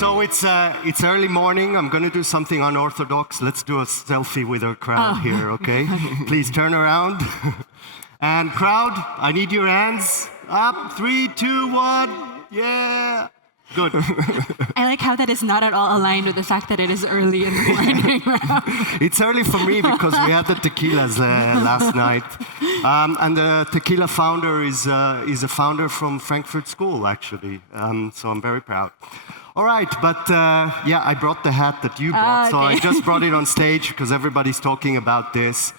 So it's early morning. I'm going to do something unorthodox. Let's do a selfie with our crowd here, okay? Please turn around. And crowd, I need your hands up. 3, 2, 1. Yeah. Good. I like how that is not at all aligned with the fact that it is early in the morning. It's early for me because we had the tequilas last night. And the tequila founder is a founder from Frankfurt School, actually. So I'm very proud. All right, but yeah, I brought the hat that you brought. So I just brought it on stage because everybody's talking about this.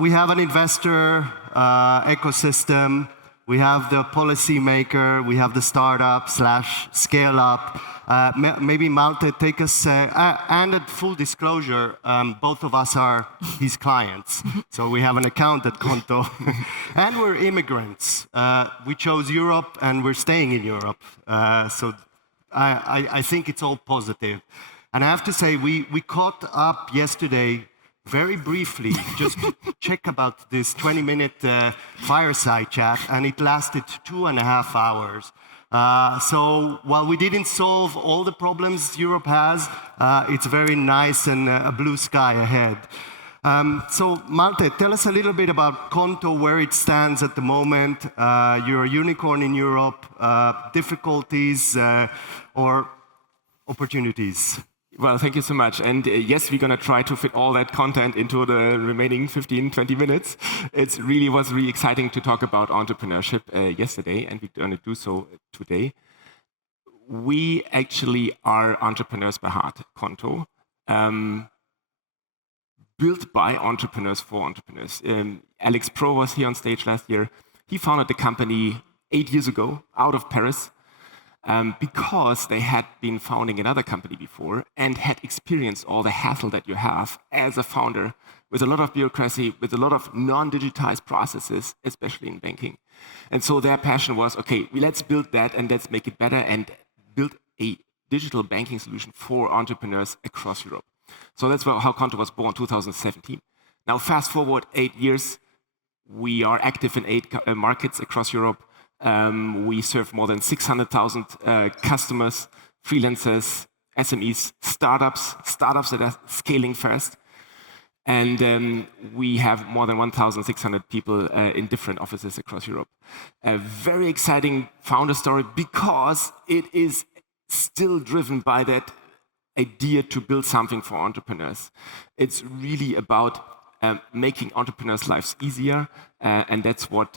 We have an investor ecosystem. We have the policymaker, we have the startup / scale up. Maybe Malte, take us, and at full disclosure, both of us are his clients. So we have an account at Qonto. And we're immigrants. We chose Europe and we're staying in Europe. So I think it's all positive. And I have to say, we caught up yesterday very briefly, just to check about this 20-minute fireside chat, and it lasted 2.5 hours. So while we didn't solve all the problems Europe has, it's very nice and a blue sky ahead. So Malte, tell us a little bit about Qonto, where it stands at the moment. You're a unicorn in Europe, difficulties or opportunities. Well, thank you so much. And yes, we're going to try to fit all that content into the remaining 15, 20 minutes. It really was really exciting to talk about entrepreneurship yesterday, and we're going to do so today. We actually are entrepreneurs by heart, Qonto, built by entrepreneurs for entrepreneurs. Alex Pro was here on stage last year. He founded the company 8 years ago out of Paris. Because they had been founding another company before and had experienced all the hassle that you have as a founder with a lot of bureaucracy, with a lot of non-digitized processes, especially in banking. And so their passion was, okay, let's build that and let's make it better and build a digital banking solution for entrepreneurs across Europe. So that's how Qonto was born, 2017. Now, fast forward 8 years, we are active in 8 markets across Europe. We serve more than 600,000 customers, freelancers, SMEs, startups that are scaling fast. And we have more than 1,600 people in different offices across Europe. A very exciting founder story because it is still driven by that idea to build something for entrepreneurs. It's really about making entrepreneurs' lives easier, and that's what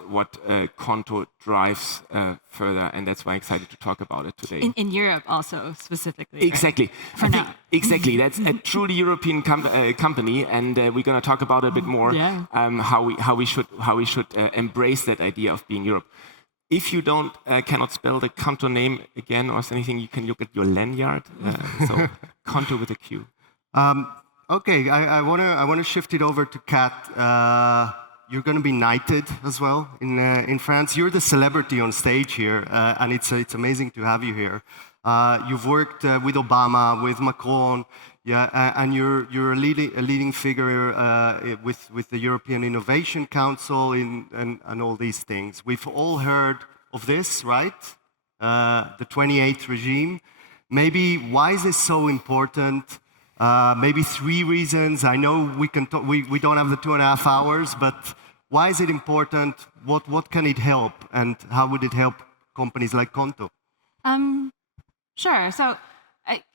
Qonto drives further, and that's why I'm excited to talk about it today. In Europe also, specifically. Exactly. Right? For now. Exactly. That's a truly European company, and we're going to talk about it a bit more, how we should embrace that idea of being Europe. If you cannot spell the Qonto name again or anything, you can look at your lanyard. So Qonto with a Q. Okay, I want to shift it over to Kat. You're going to be knighted as well in France. You're the celebrity on stage here, and it's amazing to have you here. You've worked with Obama, with Macron, and you're a leading figure with the European Innovation Council and all these things. We've all heard of this, right? The 28th regime. Maybe why is this so important? Maybe 3 reasons. I know we can talk, we don't have the 2.5 hours, but why is it important? What can it help, and how would it help companies like Qonto? Sure. So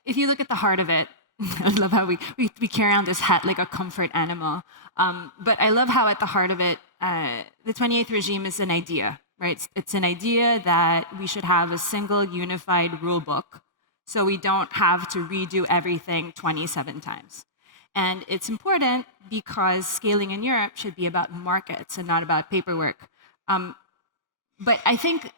if you look at the heart of it, I love how we carry on this hat like a comfort animal. But I love how at the heart of it, the 28th regime is an idea, right? It's an idea that we should have a single unified rule book, so we don't have to redo everything 27 times. And it's important because scaling in Europe should be about markets and not about paperwork. But I think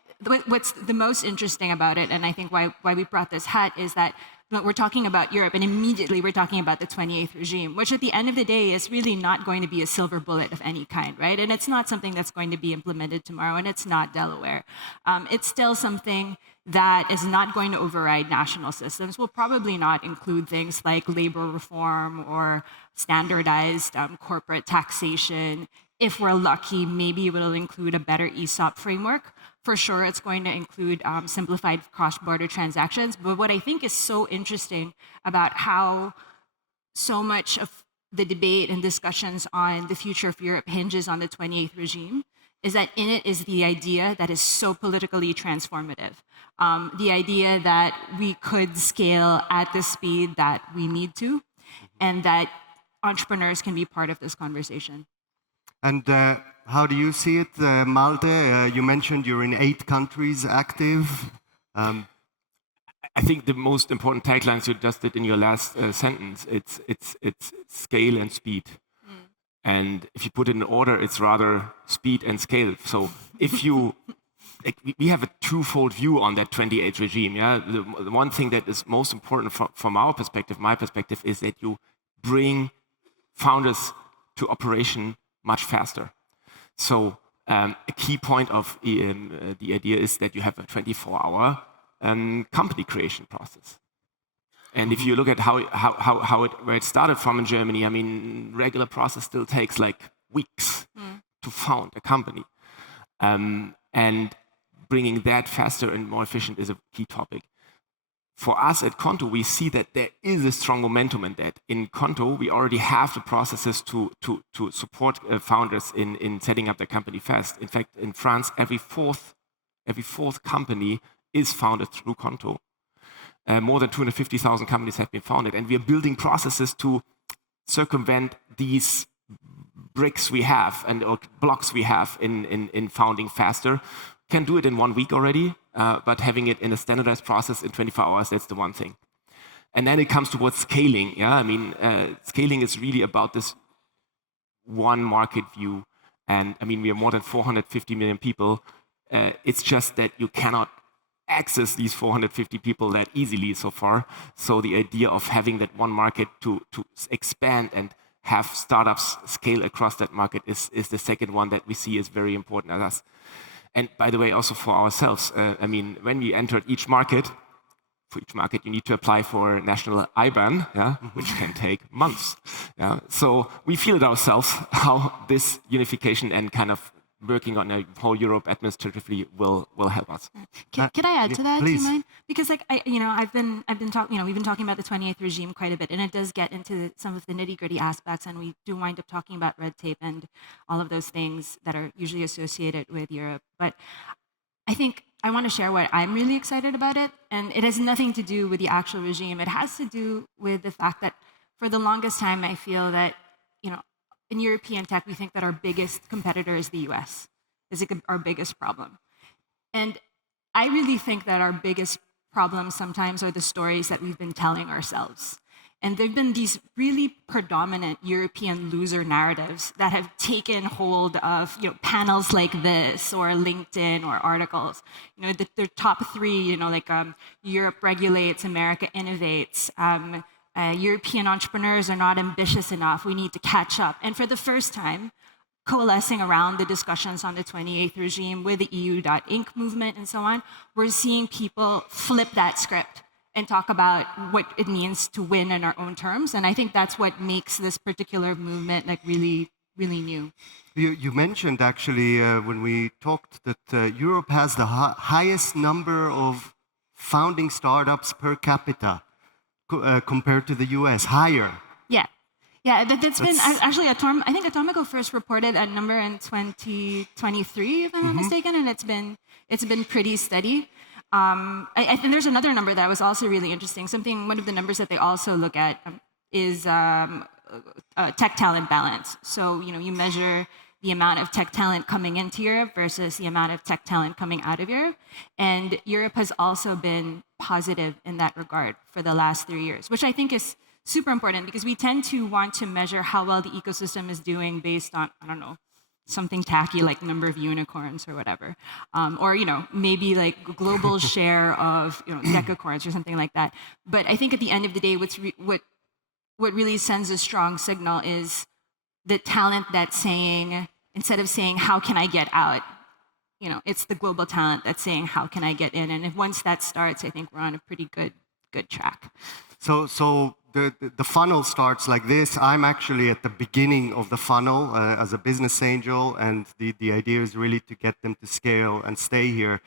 what's the most interesting about it, and I think why we brought this hat, is that we're talking about Europe, and immediately we're talking about the 28th regime, which at the end of the day is really not going to be a silver bullet of any kind, right? And it's not something that's going to be implemented tomorrow, and it's not Delaware. It's still something that is not going to override national systems, will probably not include things like labor reform or standardized corporate taxation. if we're lucky, maybe it will include a better ESOP framework. For sure, it's going to include simplified cross-border transactions. But what I think is so interesting about how so much of the debate and discussions on the future of Europe hinges on the 28th regime is that in it is the idea that is so politically transformative. The idea that we could scale at the speed that we need to, and that entrepreneurs can be part of this conversation. And how do you see it, Malte? You mentioned you're in 8 countries active. I think the most important taglines you just did in your last sentence, it's scale and speed. And if you put it in order, it's rather speed and scale. So if you, we have a twofold view on that 28th regime. Yeah, the one thing that is most important from our perspective, my perspective, is that you bring founders to operation much faster. So a key point of the idea is that you have a 24-hour company creation process. And if you look at where it started from in Germany, I mean, regular process still takes like weeks to found a company. And bringing that faster and more efficient is a key topic. For us at Qonto, we see that there is a strong momentum in that. In Qonto, we already have the processes to support founders in setting up their company fast. In fact, in France, every fourth company is founded through Qonto. More than 250,000 companies have been founded, and we are building processes to circumvent these bricks we have or blocks we have in founding faster. Can do it in 1 week already, but having it in a standardized process in 24 hours, that's the one thing. And then it comes towards scaling. Yeah, I mean, scaling is really about this one market view. And I mean, we are more than 450 million people. It's just that you cannot access these 450 people that easily so far. So the idea of having that one market to expand and have startups scale across that market is the second one that we see is very important as us. And by the way, also for ourselves, I mean, when we entered each market, for each market you need to apply for national IBAN, yeah, which can take months. Yeah. So we feel it ourselves how this unification and kind of working on a whole Europe administratively will help us. Could I add to that? Please. Do you mind? Because like we've been talking about the 28th regime quite a bit, and it does get into some of the nitty-gritty aspects, and we do wind up talking about red tape and all of those things that are usually associated with Europe. But I think I want to share what I'm really excited about it, and it has nothing to do with the actual regime. It has to do with the fact that for the longest time, I feel that in European tech, we think that our biggest competitor is the US, is our biggest problem. And I really think that our biggest problems sometimes are the stories that we've been telling ourselves. And there have been these really predominant European loser narratives that have taken hold of panels like this or LinkedIn or articles. The top 3, Europe regulates, America innovates. European entrepreneurs are not ambitious enough. We need to catch up. And for the first time, coalescing around the discussions on the 28th regime with the EU.Inc. movement and so on, we're seeing people flip that script and talk about what it means to win in our own terms. And I think that's what makes this particular movement really, really new. You mentioned actually when we talked that Europe has the highest number of founding startups per capita. Compared to the US, higher. Yeah, that's been actually I think Atomico first reported that number in 2023, if I'm not mistaken, and it's been pretty steady. I think there's another number that was also really interesting. One of the numbers that they also look at is tech talent balance. So you measure the amount of tech talent coming into Europe versus the amount of tech talent coming out of Europe. And Europe has also been positive in that regard for the last 3 years, which I think is super important because we tend to want to measure how well the ecosystem is doing based on, I don't know, something tacky like number of unicorns or whatever. Or maybe like global share of decacorns or something like that. But I think at the end of the day, what really sends a strong signal is the talent that's saying, instead of saying, how can I get out? It's the global talent that's saying, how can I get in? And once that starts, I think we're on a pretty good good track. So the funnel starts like this. I'm actually at the beginning of the funnel as a business angel, and the idea is really to get them to scale and stay here.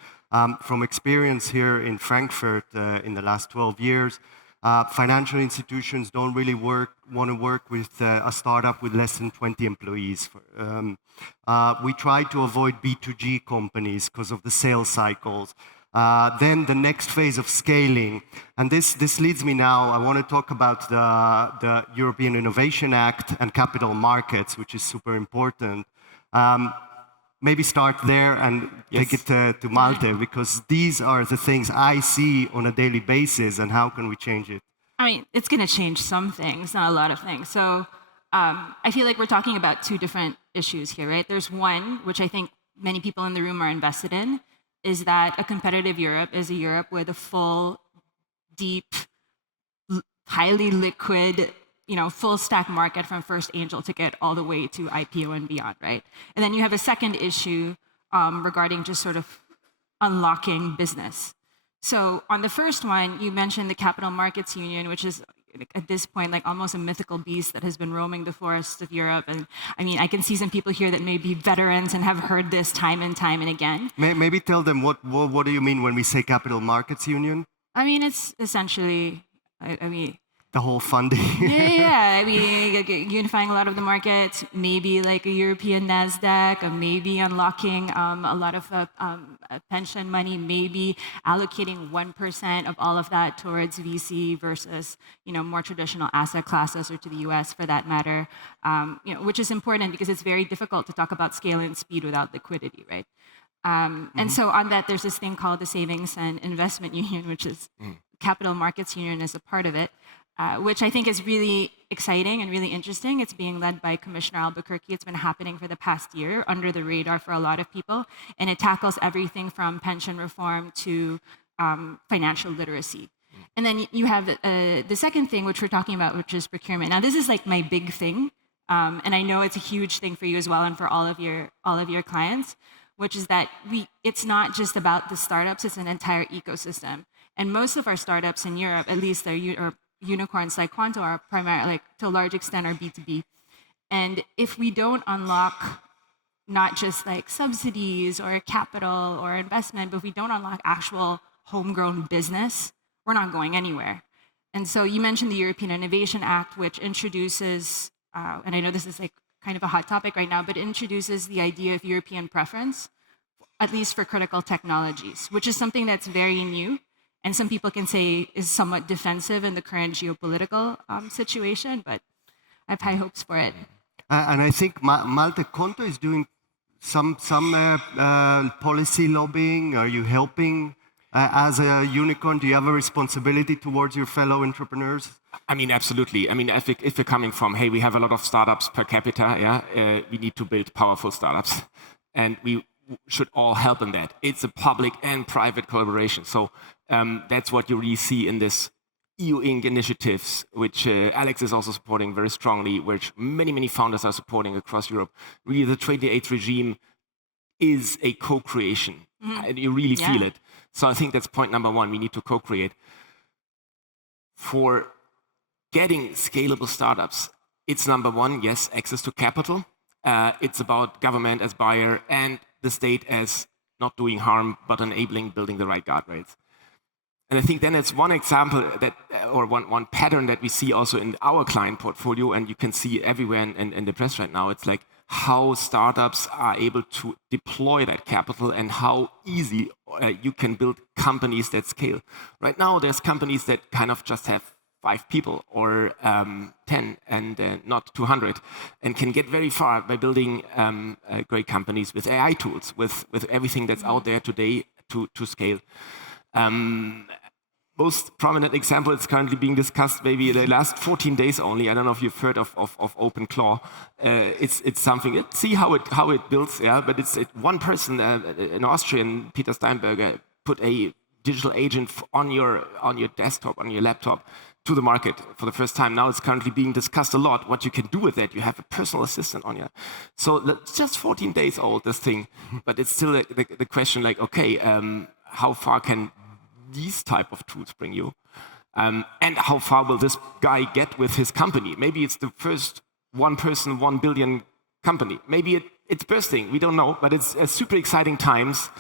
From experience here in Frankfurt in the last 12 years, financial institutions don't really want to work with a startup with less than 20 employees. We try to avoid B2G companies because of the sales cycles. Then the next phase of scaling, and this leads me now, I want to talk about the European Innovation Act and capital markets, which is super important. Maybe start there and take it to Malte, because these are the things I see on a daily basis, and how can we change it? I mean, it's going to change some things, not a lot of things. So I feel like we're talking about two different issues here, right? There's one, which I think many people in the room are invested in, is that a competitive Europe is a Europe with a full, deep, highly liquid, full stack market from first angel ticket all the way to IPO and beyond, right? And then you have a second issue regarding just sort of unlocking business. So on the first one, you mentioned the Capital Markets Union, which is at this point like almost a mythical beast that has been roaming the forests of Europe. And I mean, I can see some people here that may be veterans and have heard this time and again. Maybe tell them what do you mean when we say Capital Markets Union? I mean, it's essentially, the whole funding. I mean, unifying a lot of the markets, maybe like a European NASDAQ, or maybe unlocking a lot of pension money, maybe allocating 1% of all of that towards VC versus, more traditional asset classes, or to the US for that matter, which is important because it's very difficult to talk about scale and speed without liquidity, right? And so on that, there's this thing called the Savings and Investment Union, which is Capital Markets Union is a part of it. Which I think is really exciting and really interesting. It's being led by Commissioner Albuquerque. It's been happening for the past year, under the radar for a lot of people. And it tackles everything from pension reform to financial literacy. And then you have the second thing, which we're talking about, which is procurement. Now, this is like my big thing. And I know it's a huge thing for you as well and for all of your clients, which is that it's not just about the startups, it's an entire ecosystem. And most of our startups in Europe, at least they're unicorns like Qonto, are primarily, like, to a large extent, are B2B. And if we don't unlock not just like subsidies or capital or investment, but if we don't unlock actual homegrown business, we're not going anywhere. And so you mentioned the European Innovation Act, which introduces, and I know this is like kind of a hot topic right now, but introduces the idea of European preference, at least for critical technologies, which is something that's very new. And some people can say is somewhat defensive in the current geopolitical situation, but I have high hopes for it. And I think Malte, Qonto is doing some policy lobbying. Are you helping as a unicorn? Do you have a responsibility towards your fellow entrepreneurs? I mean, absolutely. I mean, if you're coming from, hey, we have a lot of startups per capita, we need to build powerful startups, and we should all help in that. It's a public and private collaboration. So that's what you really see in this EU Inc. initiatives, which Alex is also supporting very strongly, which many founders are supporting across Europe. Really, the 28 regime is a co-creation. And you really feel it. So I think that's point number one. We need to co-create. For getting scalable startups, it's number one, yes, access to capital. It's about government as buyer and the state as not doing harm, but enabling building the right guardrails. And I think then it's one example that, or one pattern that we see also in our client portfolio, and you can see everywhere in the press right now. It's like how startups are able to deploy that capital and how easy you can build companies that scale. Right now, there's companies that kind of just have 5 people or 10 and not 200, and can get very far by building great companies with AI tools, with everything that's out there today to scale. Most prominent example is currently being discussed maybe the last 14 days only. I don't know if you've heard of OpenClaw. It's something, see how it builds, but it's one person, an Austrian, Peter Steinberger, put a digital agent on your desktop, on your laptop, to the market for the first time. Now it's currently being discussed a lot, what you can do with it. You have a personal assistant on your... So it's just 14 days old, this thing, but it's still the question like, okay, how far can these type of tools bring you? And how far will this guy get with his company? Maybe it's the first one person, 1 billion company. Maybe it's bursting, we don't know, but it's super exciting times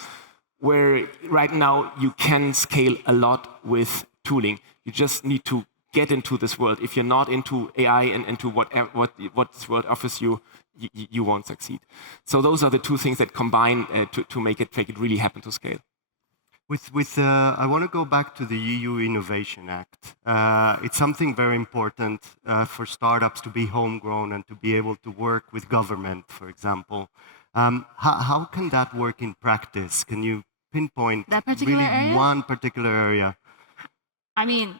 where right now you can scale a lot with tooling. You just need to get into this world. If you're not into AI and into what this world offers you, you won't succeed. So those are the two things that combine to make it really happen to scale. I want to go back to the EU Innovation Act. It's something very important for startups to be homegrown and to be able to work with government, for example. How can that work in practice? Can you pinpoint that particular really area? one particular area? I mean,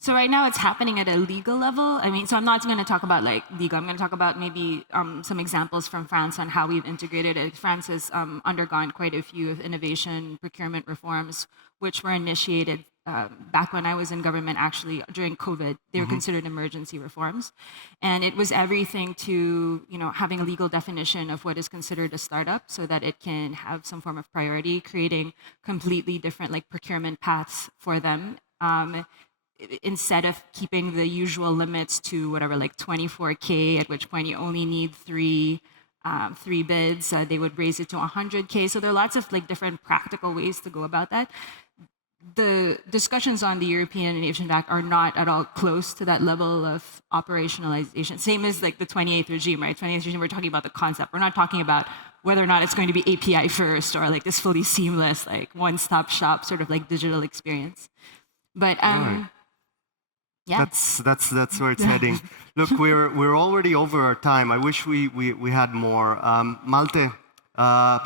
so right now it's happening at a legal level. I mean, so I'm not going to talk about like legal. I'm going to talk about maybe some examples from France on how we've integrated it. France has undergone quite a few innovation procurement reforms, which were initiated back when I was in government, actually during COVID. They were considered emergency reforms. And it was everything to, having a legal definition of what is considered a startup so that it can have some form of priority, creating completely different like procurement paths for them. Instead of keeping the usual limits to whatever, like 24K, at which point you only need three bids, they would raise it to 100K. So there are lots of like different practical ways to go about that. The discussions on the European Innovation Act are not at all close to that level of operationalization. Same as like the 28th regime, right? 28th regime, we're talking about the concept. We're not talking about whether or not it's going to be API first or like this fully seamless, like one-stop shop sort of like digital experience. But yeah. That's where it's heading. Look, we're already over our time. I wish we had more. Malte,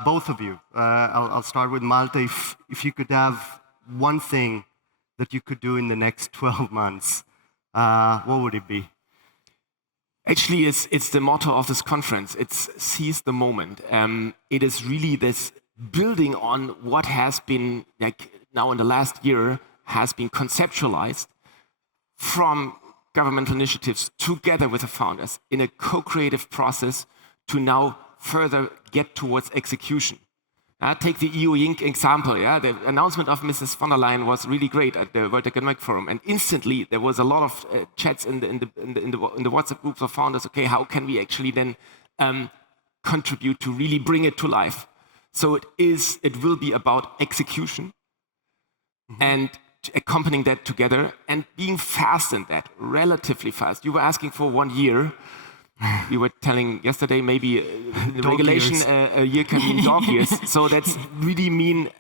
both of you. I'll start with Malte. If you could have one thing that you could do in the next 12 months, what would it be? Actually, it's the motto of this conference. It's seize the moment. It is really this building on what has been, like now in the last year, has been conceptualized from governmental initiatives together with the founders in a co-creative process to now further get towards execution. Take the EU Inc. example. The announcement of Mrs. von der Leyen was really great at the World Economic Forum, and instantly there was a lot of chats in the WhatsApp groups of founders. Okay, how can we actually then contribute to really bring it to life? So it will be about execution and accompanying that together and being fast in that, relatively fast. You were asking for 1 year. We were telling yesterday maybe the regulation a year can mean dog years. So that's really mean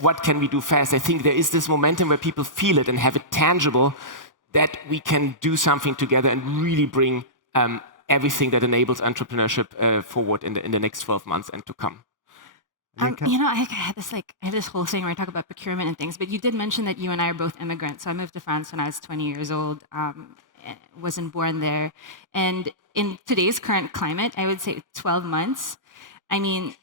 what can we do fast. I think there is this momentum where people feel it and have it tangible that we can do something together and really bring everything that enables entrepreneurship forward in the next 12 months and to come. I had this whole thing where I talk about procurement and things, but you did mention that you and I are both immigrants. So I moved to France when I was 20 years old, wasn't born there. And in today's current climate, I would say 12 months. I mean,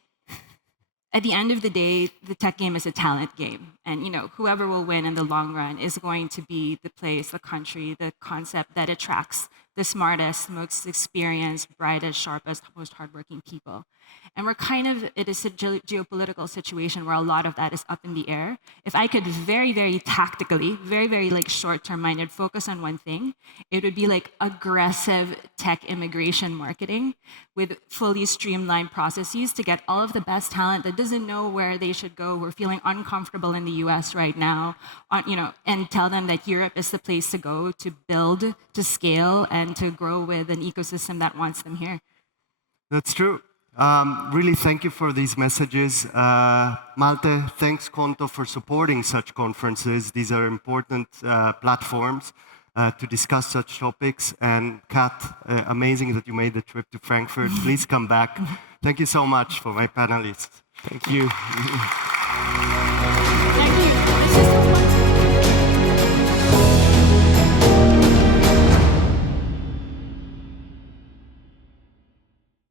at the end of the day, the tech game is a talent game. And, whoever will win in the long run is going to be the place, the country, the concept that attracts the smartest, most experienced, brightest, sharpest, most hardworking people. And we're kind of in a geopolitical situation where a lot of that is up in the air. If I could very, very tactically, very, very like short-term minded focus on one thing, it would be like aggressive tech immigration marketing with fully streamlined processes to get all of the best talent that doesn't know where they should go, who are feeling uncomfortable in the US right now, and tell them that Europe is the place to go to build, to scale, and to grow with an ecosystem that wants them here. That's true. Really, thank you for these messages. Malte, thanks Qonto for supporting such conferences. These are important platforms to discuss such topics. And Kat, amazing that you made the trip to Frankfurt. Please come back. Thank you so much for my panelists. Thank you. Thank you.